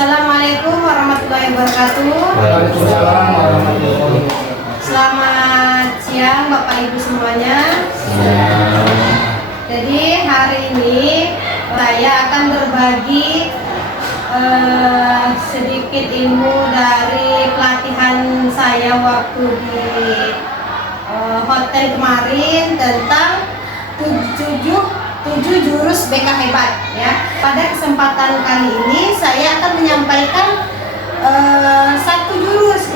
Assalamualaikum warahmatullahi wabarakatuh. Waalaikumsalam warahmatullahi wabarakatuh. Selamat siang Bapak Ibu semuanya. Jadi hari ini saya akan berbagi sedikit ilmu dari pelatihan saya waktu di hotel kemarin tentang 7 jurus BK hebat ya. Pada kesempatan kali ini saya akan menyampaikan satu jurus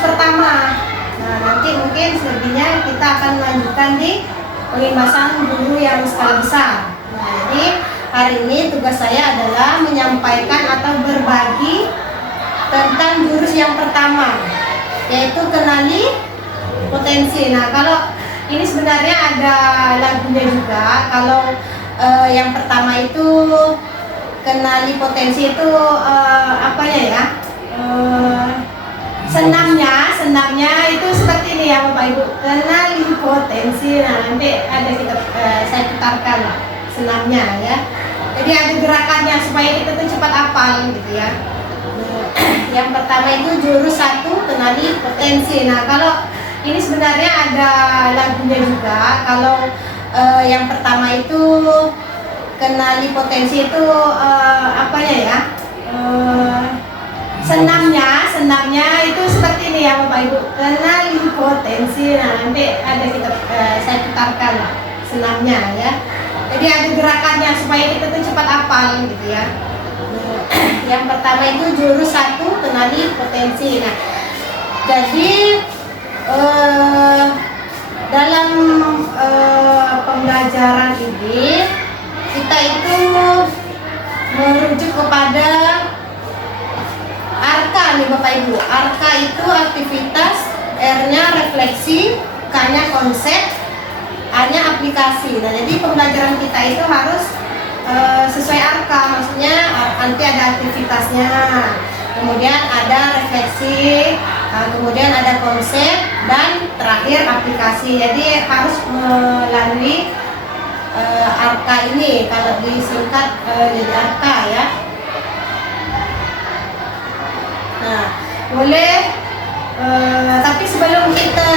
pertama. Nah, nanti mungkin selebihnya kita akan melanjutkan di pengemasan guru yang skala besar. Nah, jadi hari ini tugas saya adalah menyampaikan atau berbagi tentang jurus yang pertama, yaitu kenali potensi. Nah, kalau ini sebenarnya ada lagunya juga. Kalau yang pertama itu kenali potensi itu apanya ya? Senamnya itu seperti ini ya Bapak Ibu. Kenali potensi. Nah, nanti ada saya putarkan lah senamnya ya. Jadi ada gerakannya supaya kita tuh cepat hafal gitu ya. Yang pertama itu jurus 1 kenali potensi. Nah, kalau ini sebenarnya ada lagunya juga. Kalau yang pertama itu kenali potensi itu apanya ya? Senamnya itu seperti ini ya Bapak Ibu. Kenali potensi. Nah, nanti ada saya putarkan lah senamnya ya. Jadi ada gerakannya supaya kita tuh cepat hafal gitu ya. Yang pertama itu jurus 1 kenali potensi. Nah, jadi dalam pembelajaran ini kita itu merujuk kepada ARKA nih Bapak Ibu. ARKA itu aktivitas, R-nya refleksi, K-nya konsep, A-nya aplikasi. Nah, jadi pembelajaran kita itu harus sesuai ARKA, maksudnya nanti ada aktivitasnya, kemudian ada refleksi, kemudian ada konsep, dan terakhir aplikasi. Jadi harus melalui ARKA ini, kalau disingkat jadi ARKA ya. Nah, boleh tapi sebelum kita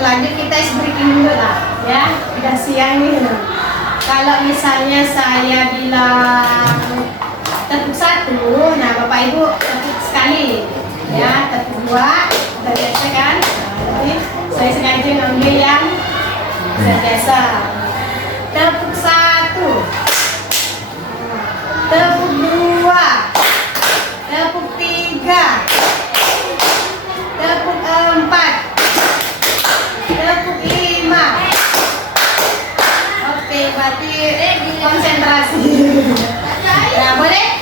lanjut, kita breaking dulu lah ya. Udah siang nih. Kalau misalnya saya bilang tepuk 1, nah Bapak Ibu tepuk sekali ya. Tepuk 2, udah biasa kan? Nah, jadi saya sengaja ngambil yang biasa. Tepuk 1, tepuk 2, tepuk 3, tepuk 4, tepuk 5. Oke, berarti konsentrasi. Nah, boleh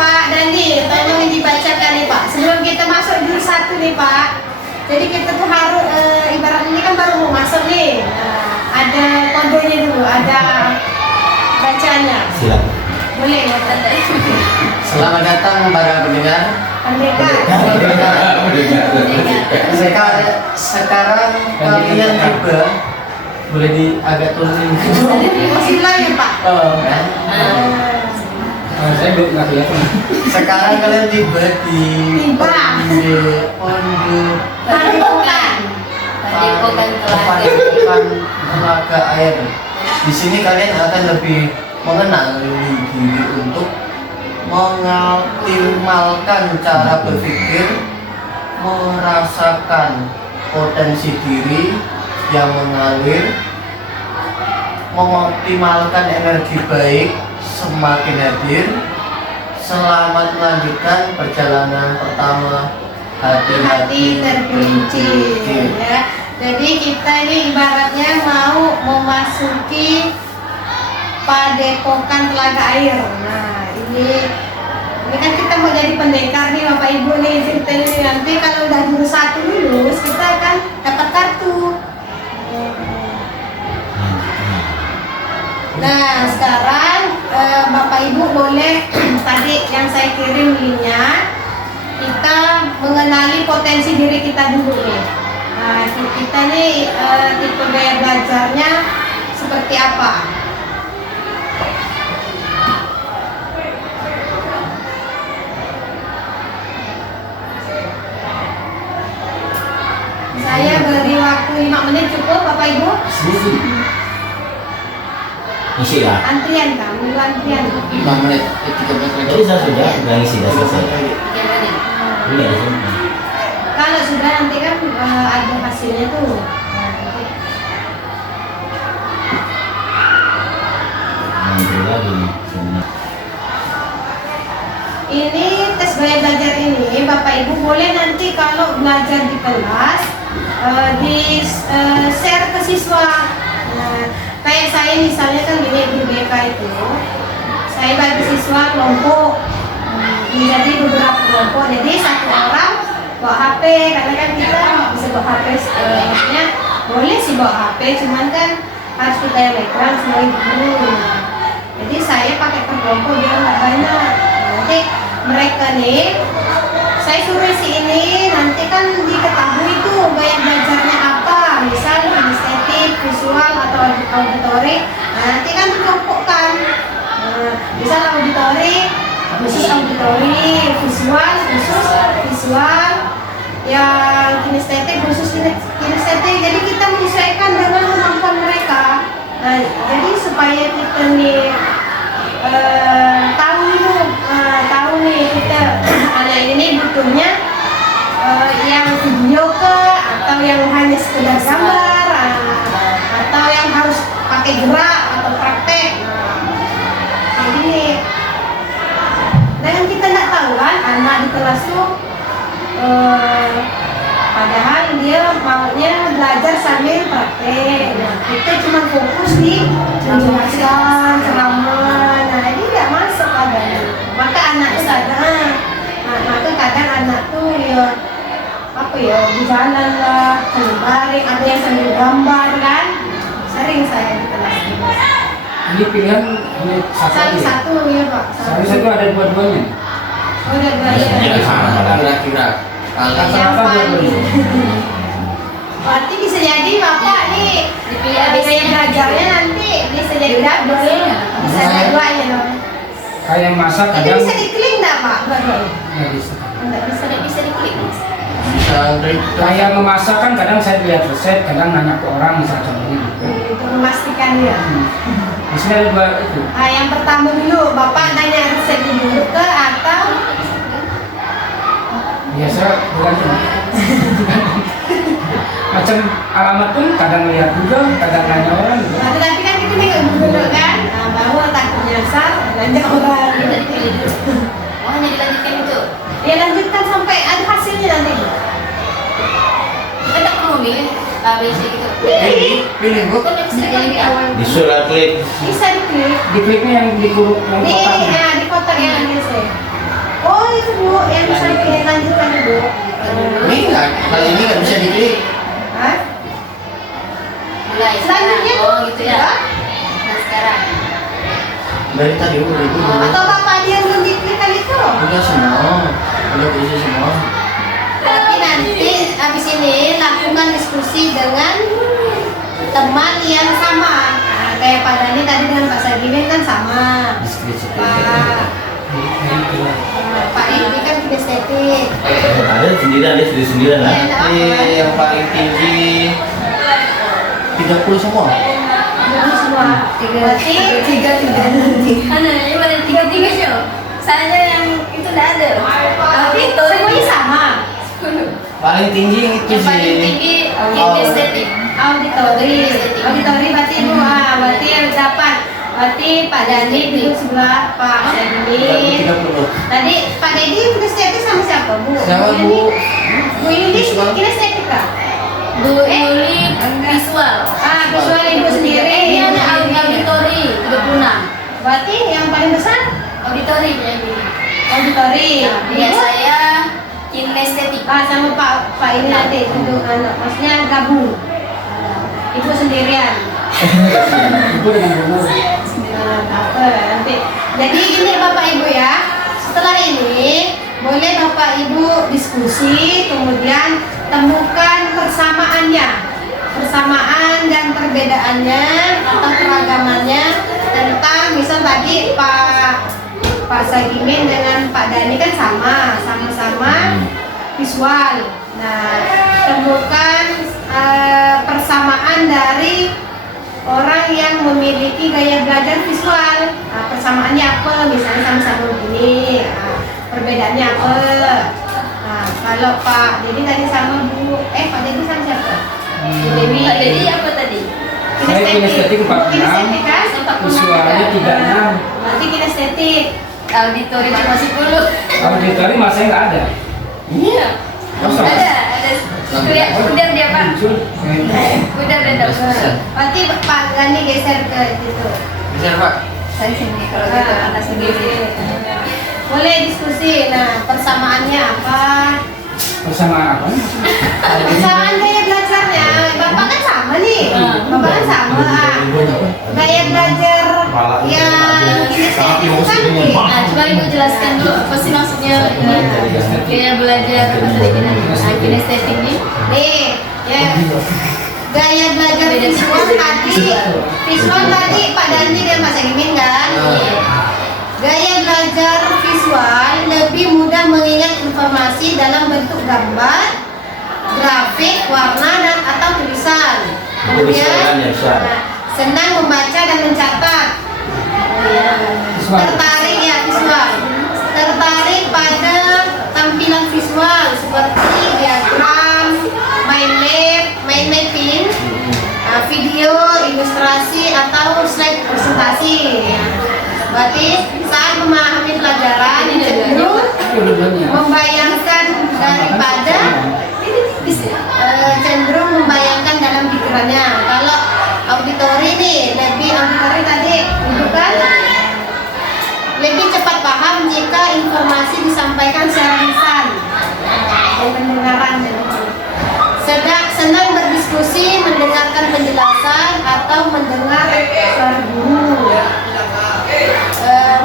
Pak Dandi tolong dibacakan nih Pak, sebelum kita masuk jurus 1 nih Pak. Jadi kita tuh harus ibarat ini kan baru mau masuk nih. Nah, ada kodenya dulu, ada bacanya. Silakan. Boleh ya Pak? Selamat datang para pendengar. Sekarang kalian juga boleh agak turunin. Sila ya Pak. Kan? Saya belum ngerti ya. Sekarang kalian tiba di Padepokan Telaga Air. Di sini kalian akan lebih mengenali diri untuk mengoptimalkan cara berpikir, merasakan potensi diri yang mengalir, mengoptimalkan energi baik semakin hadir. Selamat melanjutkan perjalanan pertama. Hati-hati tergelincir ya. Jadi kita ini ibaratnya mau memasuki Padepokan Telaga Air. Nah, ini kan kita mau jadi pendekar nih Bapak Ibu nih, ceritanya nih. Nanti kalau udah jurus 1 lulus, kita akan dapat kartu. Nah, sekarang Bapak Ibu boleh tadi yang saya kirim linknya, kita mengenali potensi diri kita dulu nih. Nah, kita nih tipe gaya belajarnya seperti apa? Isi lah. Antrian kan, menunggu antrian. 5 menit, 3 menit lagi. Jadi saya sudah isi dah selesai. Iya. Kalau sudah nanti kan ada hasilnya tuh. Nanti lagi nih. Ini tes gaya belajar ini Bapak Ibu boleh nanti kalau belajar di kelas di share ke siswa. Kayak saya misalnya kan gini di BK itu, saya bagi siswa kelompok menjadi beberapa kelompok. Jadi satu orang bawa HP, karena kan kita bisa bawa HP, maksudnya boleh sih bawa HP, cuman kan harus kita yang ekran sebagai guru. Jadi saya pakai per kelompok biar nggak banyak. Nanti mereka nih, saya suruh isi ini, nanti kan diketahui tuh gaya belajarnya apa, misal estetik, visual atau auditori. Nah, nanti kan dikelompokkan. Misal auditori khusus auditori, visual khusus visual, yang kinestetik khusus kinestetik. Jadi kita menyesuaikan dengan kemampuan mereka. Nah, jadi supaya kita nih tahu nih kita anak ini butuhnya yang video ke, atau yang hanya sekedar gambar, atau yang harus pakai gerak atau praktek. Kayak gini. Dan kita nggak tahu kan anak di kelas tuh padahal dia maunya belajar sambil praktek. Nah, kita cuma fokus di menjelaskan ceramah. Nah, ini nggak masuk kadang. Maka anak sadar. Maka kadang anak tuh ya apa ya di jalan lah, sambil baring, ada yang sambil gambar kan. Sering saya di kelas ini. Ini pilihan hanya satu Salah aja. satu ya Pak. Salah satu ada dua-duanya. Oh, ada Biasanya dua. kan sama lah. Kira-kira kalau Rata-rata Yang paling- dua-duanya. Berarti bisa jadi Bapak nih gaya belajarnya nanti bisa jadi double, bisa ada duanya dong. Kayak masak Itu kadang bisa diklik nggak Pak? nggak bisa. Nggak bisa diklik. bisa dari Kayak memasak kan kadang saya lihat resep, kadang nanya ke orang misal contohnya gitu. Untuk memastikan ya. Di sini ada dua itu. Yang pertama dulu Bapak nanya resep dulu ke atau Biasa bergantung. Macam alamat pun kadang lihat juga, kadang nanya orang juga. nah, tapi kan itu nih dulu kan, nah, baru takut nyasar nanya orang. Oh, hanya dilanjutkan itu. Ya lanjutkan sampai ada hasilnya nanti. Kita tak perlu milih ABC gitu. pilih bu. Kan bisa yang di awal. Disuruh klik. Bisa diklik. Dikliknya yang di kurung yang Di kotaknya. di kotak yang ini sih. Oh itu Bu, yang sampai lanjutkan Bu. Ini nggak, kalau ini nggak bisa diklik. Hah? Mulai Selanjutnya sekarang. Oh, tuh, gitu ya. ya. Nah, sekarang. Dari tadi udah itu dulu. Atau Bapak dia yang belum diklik kali itu? Udah semua, udah bisa semua. Tapi nanti habis ini lakukan diskusi dengan teman yang sama. Nah, kayak Pak Dani tadi dengan Pak Sagimin kan sama. Deskripsi. Pak ini kan kinestetik. Ada sendirian, dia sudah sendirian lah. Iya, enggak Ini apa. yang paling tinggi 30 semua. Jadi semua. Berarti tiga. Ada yang pada tiga-tiga sih. Saya yang itu tidak ada. Tapi semuanya sama. Paling tinggi yang itu Yang paling sih. tinggi Oh. kinestetik. Auditori berarti Bu, berarti yang dapat. Berarti Pak Dani duduk sebelah Pak Sagimin. 30. Tadi Pak Dedi kinestetik sama siapa Bu? Sama Bu. Bu Yuli Visual. kinestetik kah? Bu Yuli visual. Visual Ibu sendiri. Ini ada auditori 36. Berarti yang paling besar Auditori jadi. auditori. Ya Ibu? saya kinestetik. Sama Pak ini nanti untuk anak, maksudnya gabung. Ibu sendirian. Ibu dengan bunga. Apa nanti. Jadi gini Bapak Ibu ya. Setelah ini boleh Bapak Ibu diskusi, kemudian temukan persamaannya, persamaan dan perbedaannya atau keragamannya tentang misal tadi Pak Sagimin dengan Pak Dani kan sama-sama visual. Nah, temukan persamaan dari orang yang memiliki gaya belajar visual. Nah, persamaannya apa? Misalnya sama-sama begini. Nah, perbedaannya apa? Nah, kalau Pak Dedi tadi sama Bu, Pak Dedi sama siapa? Bu Dewi. Pak Dedi apa tadi? Saya kinestetik 46, Kinestetik kan? visualnya 36. Berarti kinestetik. Auditori cuma 10. Auditori masih nggak ada. Iya. Kosong. Ada. Udah dia Pak. Muncul. Udah Berarti Pak Gani geser ke situ. Bisa Pak? Saya sini kalau gitu atas sendiri. Boleh diskusi. Nah, persamaannya apa? Bersama apa? Persamaan gaya belajarnya. Bapak kan sama nih. Bapak kan sama. Gaya belajar yang kinestetik itu kan nih. Nah, coba Ibu jelaskan dulu apa sih maksudnya gaya belajar apa tadi kinestetik ini? Nih, ya. Gaya belajar visual tadi Pak Dandi dan Mas Emin kan. Gaya belajar visual lebih mudah mengingat informasi dalam bentuk gambar, grafik, warna dan atau tulisan. Kemudian senang membaca dan mencatat. Tertarik ya visual. Tertarik pada tampilan visual seperti diagram, mind mapping, video, ilustrasi atau slide presentasi. Berarti saat memahami pelajaran cenderung membayangkan dalam pikirannya. Kalau auditori nih, auditori tadi bukan lebih cepat paham jika informasi disampaikan secara lisan dan pendengaran. Senang berdiskusi, mendengarkan penjelasan atau mendengar suara guru.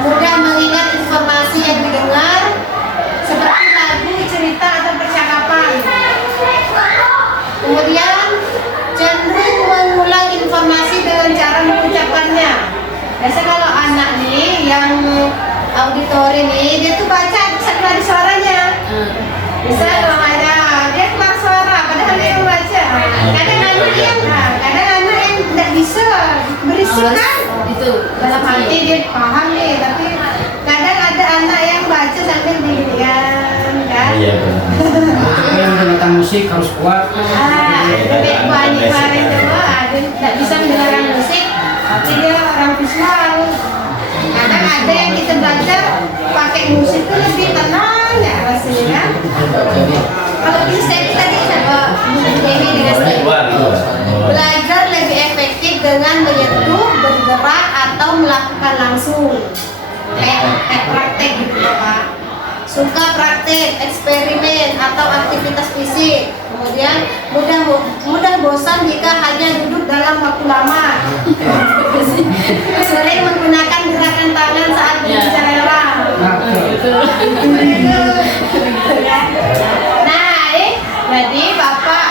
Mudah mengingat informasi yang didengar seperti lagu, cerita atau percakapan. Kemudian cenderung mengulang informasi dengan cara mengucapkannya. Biasa kalau anak nih yang auditori nih, dia tuh baca bisa keluar suaranya. Bisa kalau ada dia keluar suara, padahal dia membaca. Kadang anak yang tidak bisa berisik kan? Itu Dalam hati dia paham nih, tapi kadang ada anak yang baca sambil dilihat kan? Iya benar. Yang menggunakan musik harus kuat. Lebih banyak kemarin coba, dia tidak bisa mendengarkan musik, tapi dia orang visual. Kadang ada yang kita belajar pakai musik itu lebih tenang ya rasanya kan? Kalau kinestetik tadi siapa? Ini kinestetik. Belajar lebih efektif dengan menyentuh, bergerak atau melakukan langsung. Kayak praktek gitu ya Pak. Suka praktek, eksperimen atau aktivitas fisik. Kemudian mudah bosan jika hanya duduk dalam waktu lama. Sering menggunakan gerakan tangan saat berbicara orang. Jadi Bapak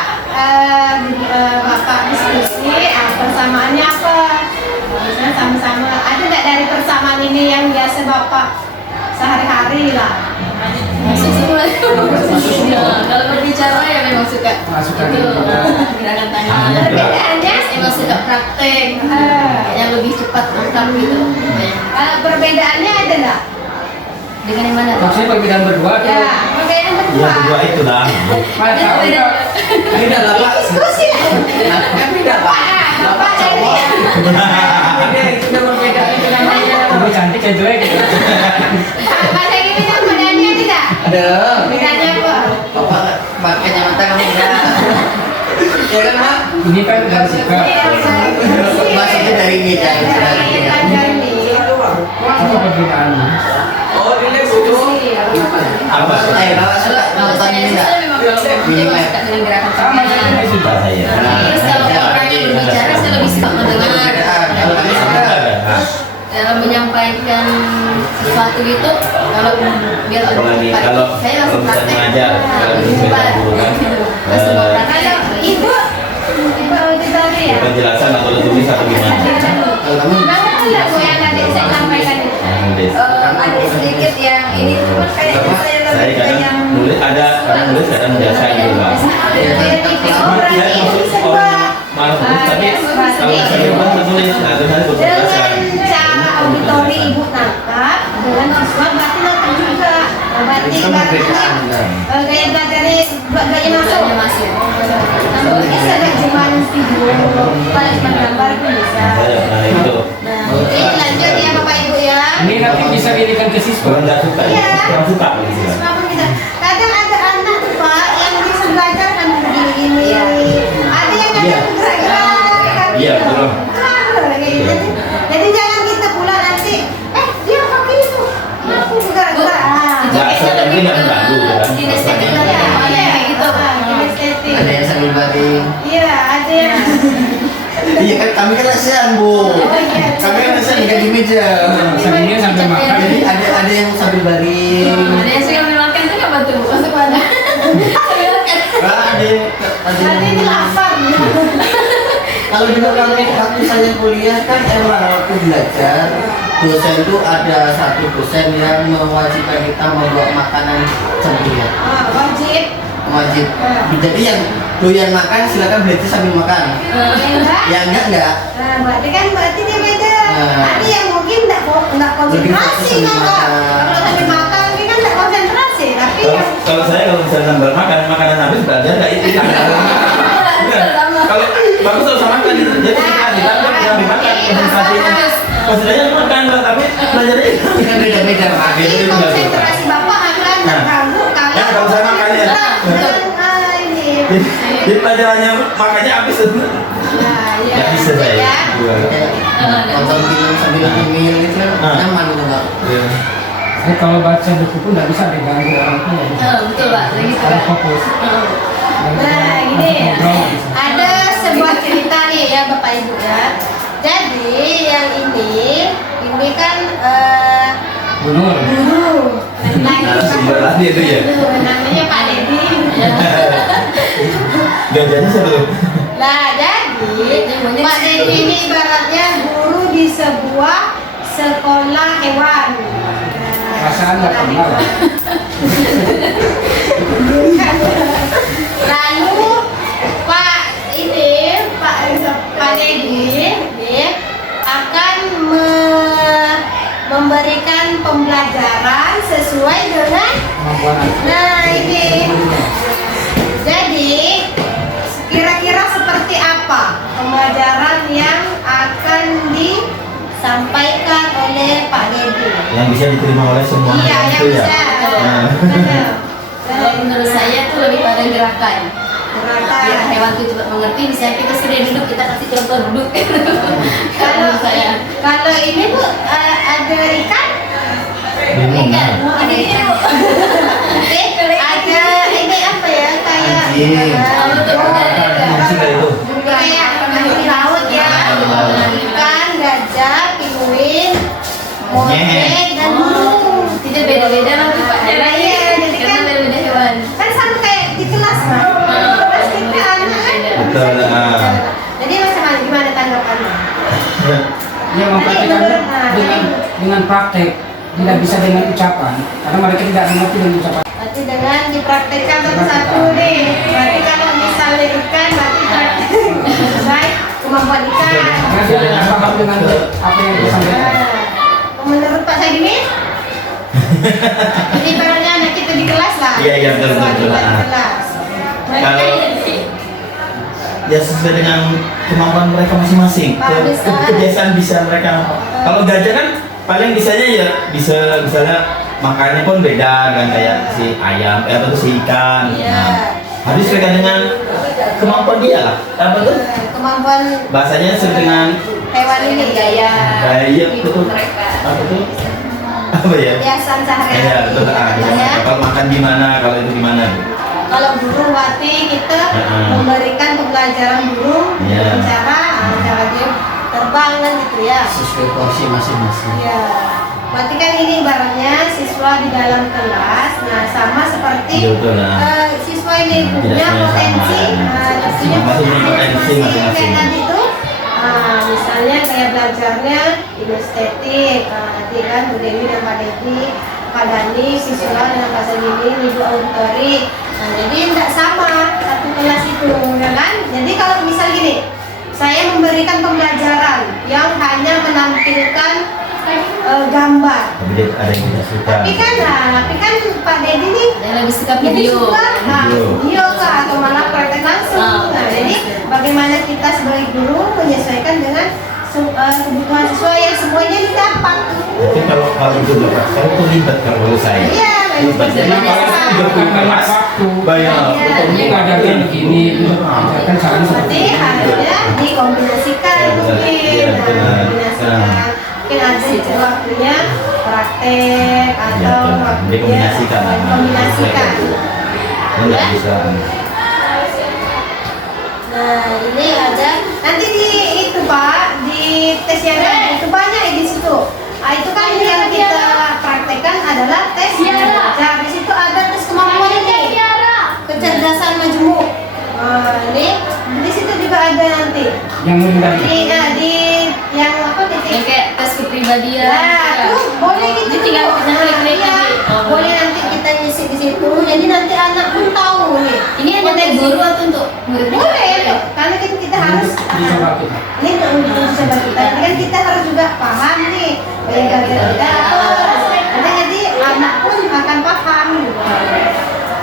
diskusi persamaannya apa? Misalnya sama-sama. Ada nggak dari persamaan ini yang biasa Bapak sehari-hari lah? masuk semua. Kalau berbicara ya memang suka. Gerakan tangan. Perbedaannya? Emang suka praktek. Yang lebih cepat angkat gitu. Perbedaannya ada nggak? Dengan yang mana? Maksudnya perbedaan berdua. Ya, perbedaan Yang berdua. kedua itu lah. Mana tahu nggak? Tidak lah Pak. Diskusi. Tidak Pak. Bapak dari Itu udah berbeda. Itu namanya. Lebih cantik ya Joy gitu. Pak Segi ini perbedaannya ada nggak? Ada. Bedanya apa? Bapak pakai nyamata kamu enggak. Ya kan Pak? Ini kan dari sikap. Maksudnya dari ini kan. Apa perbedaannya? Oh, ini butuh. Apa? Bapak suka nonton ini enggak? Memang kalau suka dengan gerakan Sama tangan. saya juga. Saya. Terus kalau orang yang berbicara saya lebih suka mendengar. Kalau kami sama. Dalam menyampaikan sesuatu itu, kalau biar Apalagi cepat, kalau saya langsung bisa praktek. mengajar, kalau Lebih bisa cepat. guru kan. Langsung mau praktek. Kalau ibu auditori ya? Penjelasan atau tulis atau gimana? Kalau kamu Kenapa tidak Bu yang tadi saya sampaikan itu? Ada sedikit yang ini cuma kayak saya Saya kadang nulis ada, kadang nulis kadang biasa gitu Pak. Berarti orang Dia itu maksud serba orang malah tapi yes, kalau yes. misalnya buat tertulis, nah terus harus berkelas. Dengan cara auditori ibu nangkap, dengan siswa berarti nangkap juga. Nah, berarti Itu kemerdekaan, kan? gaya belajarnya gaya masuk. Gaya masuk. Bisa nggak cuma video, pada cuma gambar pun bisa. Nah itu. Nah, oke lanjut ya Bapak Ibu ya. Ini nanti bisa diberikan ke siswa. Kalau nggak suka, Iya. kurang suka. Siswa pun bisa. Kadang ada anak tuh Pak yang bisa belajar kan begini-gini. Ada yang kadang gerak-gerak. Iya, betul. Jadi jangan kita pula nanti, dia pakai itu, aku gerak-gerak. Nggak, tapi nggak mengganggu, kan? Kinestetik lah ya, kayak gitu. Kinestetik. Ada yang sambil baring. Iya, ada yang. Iya kan kami kan ASEAN bu. Kami kan ASEAN nggak di meja. Sambil sambil makan. Jadi ada yang sambil baring. Ada yang suka makan tuh apa tuh? Masuk mana? Ada Nanti ini yang lapar. kalau dulu kami waktu saya kuliah kan emang waktu belajar dosen itu ada satu dosen yang mewajibkan kita membawa makanan cemilan. Wajib. Wajib. Jadi yang doyan makan silakan belajar sambil makan. Ya enggak? Enggak. Nah, berarti dia beda. Nah. Ada yang mungkin enggak konsentrasi Lebih kan, fokus Kak. makan. Kalau sambil makan ini kan enggak konsentrasi, tapi yang Kalau saya kalau misalnya nambah makanan habis belajar nggak itu. Kalau bagus kalau sama makan gitu. Jadi kita ditambah yang dimakan konsentrasinya. Konsentrasinya makan tapi belajarnya. Kita beda-beda Pak. tapi Beda-beda. konsentrasi Bapak akan Nah. terganggu Ya, kalau saya makannya. ini. Jadi pelajarannya makanya habis. Nah, ya. Nggak bisa saya. Ya. Iya. Nonton film sambil ngemil itu kan Ah. nyaman gitu Pak. Iya. Saya kalau baca buku pun nggak bisa diganggu orang tua. Betul Pak, lagi gitu Harus Kak. fokus. Nah, ini Ngobrol bisa. ada sebuah cerita nih ya Bapak Ibu ya. Jadi yang ini kan Bunur. guru. Narasumber lagi itu ya? Namanya Pak Dedi. Gajahnya seru. Nah, jadi Pak Dedi ini ibaratnya guru di sebuah sekolah hewan. Perasaan nggak kenal. Lalu Pak Dedi akan memberikan pembelajaran sesuai dengan Kemampuan anak. nah ini. Jadi kira-kira seperti apa pembelajaran yang akan disampaikan oleh Pak Dedi? Yang bisa diterima oleh semua Iya, orang yang itu ya. bisa. Nah. Benar. Kalau menurut saya tuh lebih pada gerakan. Gerakan. Biar hewan itu cepat mengerti, misalnya kita sudah duduk, kita kasih contoh duduk. Kalau Menurut saya. kalau ini Bu ada ikan? Bingung. Ikan, ada ikan. Ada ini apa ya kayak Anjing. Musik kayak itu. kayak di laut ya. Ikan, gajah, pinguin, monyet dan burung. Tidak beda-beda lah tuh Pak. Nah, iya, jadi Karena kan beda-beda hewan. kan sama kayak di kelas kan. Kelas kita anak kan. Betul. Jadi macam gimana tanggapannya? Dia mempraktikkan dengan praktek, tidak bisa dengan ucapan, karena mereka tidak mengerti dengan ucapan. Berarti dengan dipraktekkan satu-satu nih. Berarti kalau misalnya ikan, berarti praktek baik kemampuan ikan. Karena dia tidak paham dengan apa yang disampaikan. Nah, menurut Pak Saidini, jadi ibaratnya anak kita di kelas lah. Iya, iya, betul, betul, betul. Di kelas. Kalau ya sesuai dengan kemampuan mereka masing-masing. Bagus, Kebiasaan bisa mereka. Kalau gajah kan paling bisanya ya bisa misalnya makannya pun beda dengan kayak si ayam atau si ikan. Iya. Nah, harus sesuai dengan kemampuan dia lah. Apa tuh? Kemampuan Bahasanya sesuai dengan hewan ini Gaya iya hidup betul. mereka. Apa tuh? Apa ya? kebiasaan Iya, sehari-hari. betul. Ya. Kalau makan gimana, kalau itu gimana? Kalau burung wati kita Heeh. memberikan pembelajaran burung Iya. dengan cara dia terbang kan gitu ya. Sesuai porsi masing-masing. Iya. Berarti kan ini ibaratnya siswa di dalam kelas, nah sama seperti Iya, betul, nah. siswa ini Tidak punya semuanya potensi, sama. tentunya Masing-masing punya potensi masing-masing. kayak tadi itu, misalnya kayak belajarnya kinestetik, nanti kan Bu Dewi dan Pak Dedi, Pak Dani, siswa dengan Pak Sadini, Ibu auditori. Nah jadi tidak sama satu kelas itu, ya kan? Jadi kalau misal gini, saya memberikan pembelajaran yang hanya menampilkan gambar. Tapi dia ada yang tidak suka. Tapi kan Pak Dedi nih Yang lebih suka lebih video. suka video kah atau malah praktek langsung. Ah. Nah, jadi bagaimana kita sebagai guru menyesuaikan dengan kebutuhan siswa yang semuanya didapat. Tapi kalau itu udah praktek itu ribet kalau menurut saya. Iya, Ribet. Jadi memang kalau biasa. itu kelas banyak. Iya. Ini ngajarin begini, kan saran Berarti seperti harusnya dikombinasikan Iya, mungkin. iya, Nah, benar. dikombinasikan. Mungkin ada itu waktunya praktek atau Iya, benar. waktunya Dikombinasikan. dikombinasikan. Enggak bisa. Nah, ini ada nanti di itu Pak, di tes yang itu banyak di situ. Ah, itu kan yang kita praktekkan adalah tes belajar. Di situ ada tes kemampuan ini, kecerdasan majemuk. Nah, ini di situ juga ada nanti. yang menghindari. Di yang apa titik. Yang kayak tes kepribadian. Nah, tuh boleh gitu. Ini tinggal tuh. kita klik-klik Iya, nanti. Oh, boleh nanti kita ngisi di situ. Jadi nanti anak pun tahu nih. Ini hanya untuk guru atau untuk murid? Boleh tuh. Karena kan kita harus Dicoba kita. ini untuk coba kita. Ini kan kita harus juga paham nih. Beda-beda apa. Karena jadi anak pun akan paham.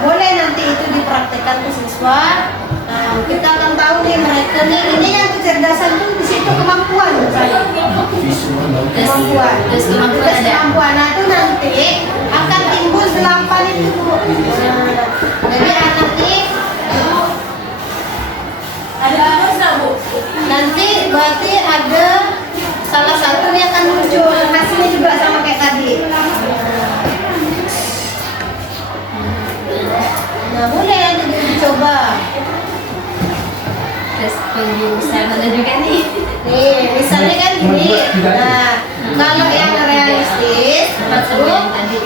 Boleh nanti itu dipraktekkan ke siswa. Nah, kita akan tahu nih mereka nih ini yang kecerdasan tuh di situ kemampuan misalnya. Kemampuan. Tes kemampuan Tes ada. kemampuan. Nah, itu nanti akan timbul 8 itu Bu. Nah, jadi anak nih ada apa Bu? Nanti berarti ada salah satu yang akan muncul hasilnya juga sama kayak tadi. Nah, boleh nanti dicoba. Tes penjurusan ada juga nih. Nih, misalnya kan gini. Nah, kalau yang realistis, Tempat sama yang tadi.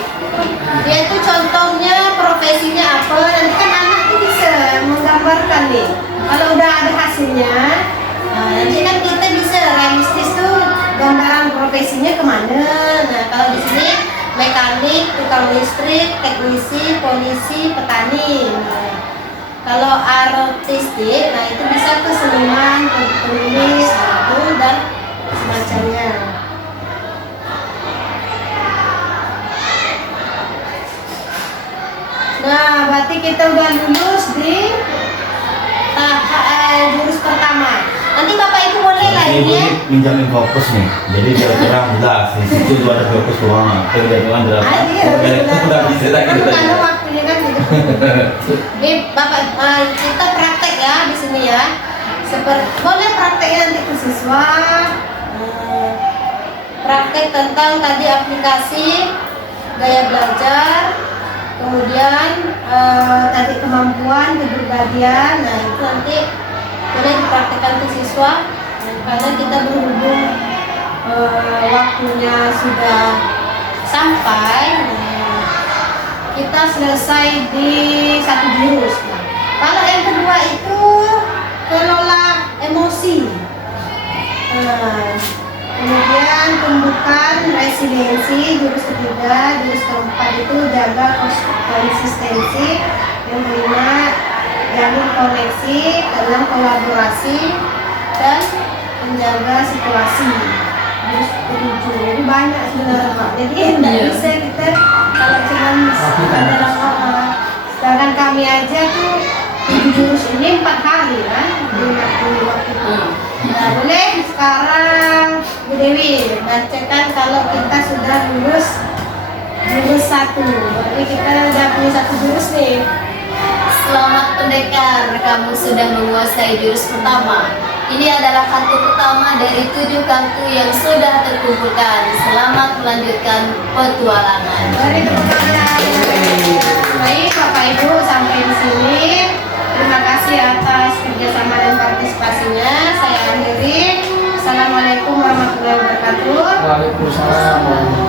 dia itu contohnya profesinya apa, nanti kan anak tuh bisa menggambarkan nih. Kalau udah ada hasilnya, nah nanti kan kita bisa realistis tuh gambaran profesinya kemana. Nah, kalau di sini mekanik, tukang listrik, teknisi, polisi, petani. Nah, kalau artistik, nah itu bisa ke seniman, ke penulis, itu dan semacamnya. Nah, berarti kita udah lulus di jurus pertama. Nanti Bapak Ibu boleh lah Ibu ini ya. ini minjamin fokus nih. Jadi biar terang jelas. Di situ tuh ada fokus doang. Tidak cuma jelas. Udah bisa lagi. Kan ada waktunya kan gitu. Ini Bapak kita praktek ya di sini ya. Boleh prakteknya nanti ke siswa. Praktek tentang tadi aplikasi gaya belajar, kemudian tadi kemampuan kepribadian. Nah itu nanti boleh dipraktekkan ke siswa. Karena kita berhubung waktunya sudah sampai, nah, kita selesai di satu jurus. Nah, kalau yang kedua itu kelola emosi. Nah, kemudian tumbuhkan resiliensi, jurus ketiga. Jurus keempat itu jaga konsistensi. Yang kelima jalin koneksi. Keenam kolaborasi dan menjaga situasi. Jurus ketujuh. Jadi banyak sebenarnya Pak. Jadi tidak bisa kita kalau cuma dalam sedangkan kami aja tuh 7 jurus ini 4 hari kan di waktu itu. Nah, boleh sekarang Bu Dewi bacakan kalau kita sudah lulus jurus 1. Berarti kita udah punya 1 jurus nih. Selamat pendekar, kamu sudah menguasai jurus pertama. Ini adalah kartu pertama dari 7 kartu yang sudah terkumpulkan. Selamat melanjutkan petualangan. Mari tepuk tangan. Baik Bapak Ibu sampai di sini. Terima kasih atas kerjasama dan partisipasinya. Saya akhiri. Assalamualaikum warahmatullahi wabarakatuh. Waalaikumsalam.